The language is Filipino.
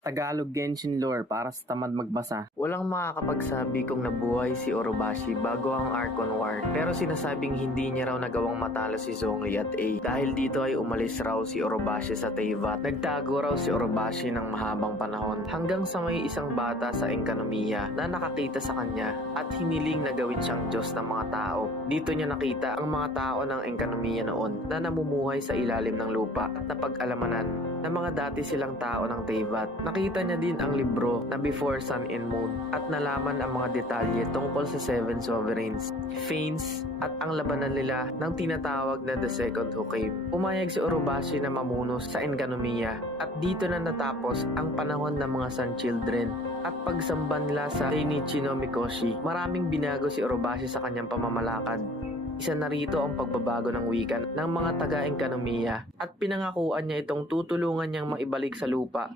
Tagalog Genshin lore para sa tamad magbasa. Walang makakapagsabi kung nabuhay si Orobashi bago ang Archon War, pero sinasabing hindi niya raw nagawang matalo si Zhongli at A. Dahil dito ay umalis raw si Orobashi sa Teyvat. Nagtago raw si Orobashi ng mahabang panahon hanggang sa may isang bata sa Enkanomiya na nakakita sa kanya at hiniling na gawin siyang Diyos ng mga tao. Dito niya nakita ang mga tao ng Enkanomiya noon na namumuhay sa ilalim ng lupa at napag-alamanan na mga dati silang tao ng Teyvat. Nakita niya din ang libro na Before Sun and Moon at nalaman ang mga detalye tungkol sa Seven Sovereigns, Fanes at ang labanan nila ng tinatawag na The Second Who Came. Pumayag si Orobashi na mamuno sa Enkanomiya at dito na natapos ang panahon ng mga Sun Children at pagsamba nila sa Reinichi no Mikoshi. Maraming binago si Orobashi sa kanyang pamamalakad. Isa na rito ang pagbabago ng wika ng mga taga-Enkanomiya at pinangakuan niya itong tutulungan niyang maibalik sa lupa